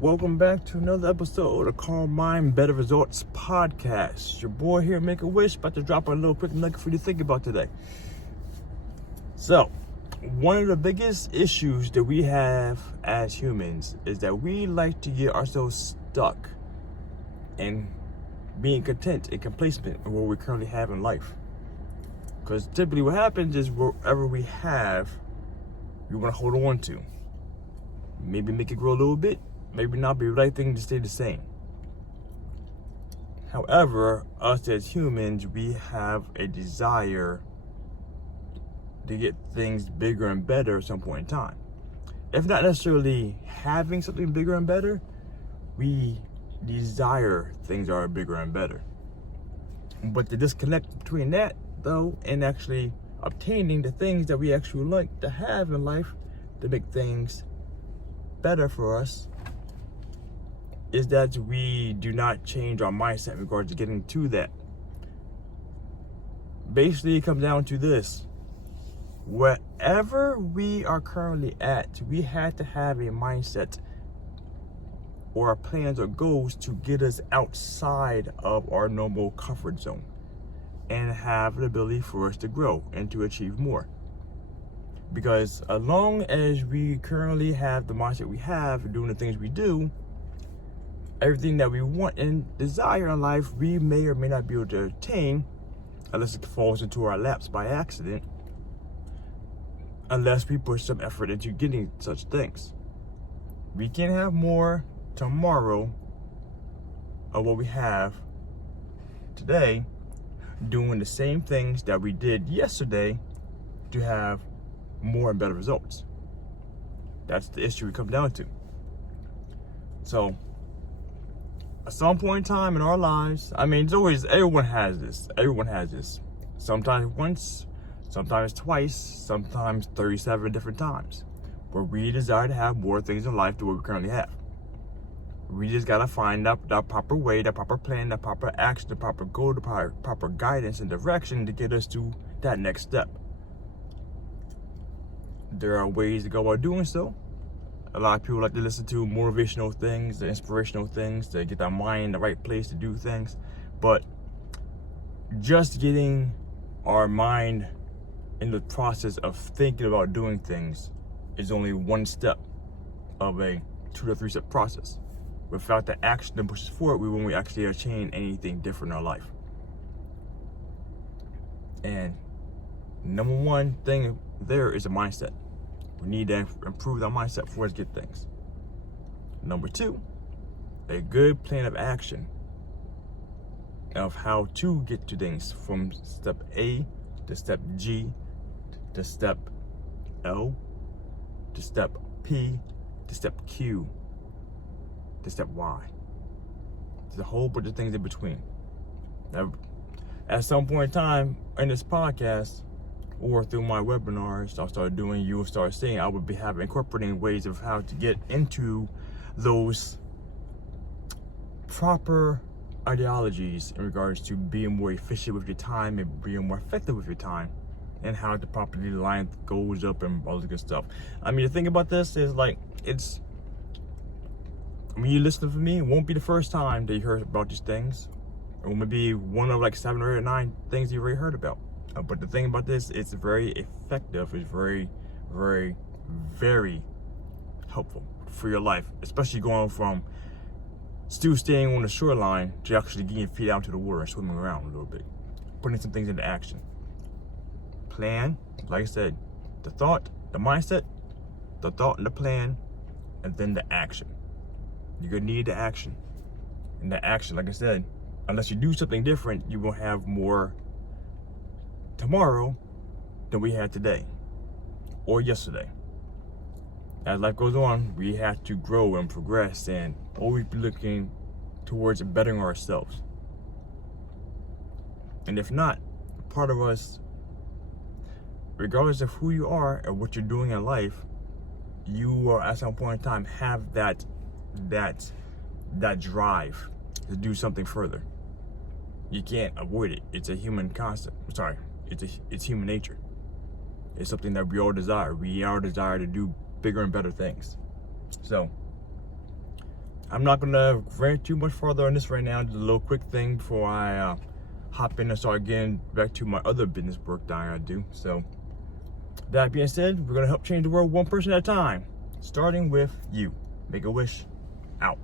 Welcome back to another episode of Calm Mind, Better Results podcast. Your boy here, Make a Wish, about to drop a little quick nugget for you to think about today. So, one of the biggest issues that we have as humans is that we like to get ourselves stuck in being content and complacent in what we currently have in life. Because typically what happens is whatever we have, we want to hold on to. Maybe make it grow a little bit. Maybe not be the right thing to stay the same. However, us as humans, we have a desire to get things bigger and better at some point in time. If not necessarily having something bigger and better, we desire things that are bigger and better. But the disconnect between that, though, and actually obtaining the things that we actually like to have in life to make things better for us, is that we do not change our mindset in regards to getting to that. Basically, it comes down to this. Wherever we are currently at, we have to have a mindset or plans or goals to get us outside of our normal comfort zone and have the ability for us to grow and to achieve more. Because as long as we currently have the mindset we have, doing the things we do, everything that we want and desire in life, we may or may not be able to attain unless it falls into our laps by accident, unless we put some effort into getting such things. We can have more tomorrow of what we have today, doing the same things that we did yesterday to have more and better results. That's the issue we come down to. So, at some point in time in our lives, it's always, everyone has this. Sometimes once, sometimes twice, sometimes 37 different times, where we desire to have more things in life than what we currently have. We just gotta find that proper way, that proper plan, that proper action, the proper goal, the proper guidance and direction to get us to that next step. There are ways to go about doing so. A lot of people like to listen to motivational things, the inspirational things, to get their mind in the right place to do things. But just getting our mind in the process of thinking about doing things is only one step of a 2 to 3 step process. Without the action that pushes forward, we won't actually attain anything different in our life. And number one thing there is a mindset. We need to improve our mindset before we get things. Number 2, a good plan of action of how to get to things from step A to step G to step L to step P to step Q to step Y. There's a whole bunch of things in between. Now, at some point in time in this podcast, or through my webinars I'll start doing, you'll start seeing I will be incorporating ways of how to get into those proper ideologies in regards to being more efficient with your time and being more effective with your time, and how to properly line goals up and all this good stuff. The thing about this is, when you listen to me, it won't be the first time that you heard about these things. It will be one of 7 or 8 or 9 things you already heard about. But the thing about this, it's very effective. It's very, very, very helpful for your life, especially going from still staying on the shoreline to actually getting your feet out to the water and swimming around a little bit, putting some things into action. Plan, like I said, the thought, the mindset, the thought and the plan, and then the action. You're gonna need the action. And the action, like I said, unless you do something different, you will have more tomorrow than we had today or yesterday. As life goes on, we have to grow and progress and always be looking towards bettering ourselves. And if not, part of us, regardless of who you are or what you're doing in life, you will at some point in time have that drive to do something further. You can't avoid it. It's a human concept. It's human nature. It's something that we all desire. We all desire to do bigger and better things. So, I'm not gonna rant too much further on this right now. Just a little quick thing before I hop in and start getting back to my other business work that I gotta do. So that being said, we're gonna help change the world one person at a time, starting with you. Make a wish. Out.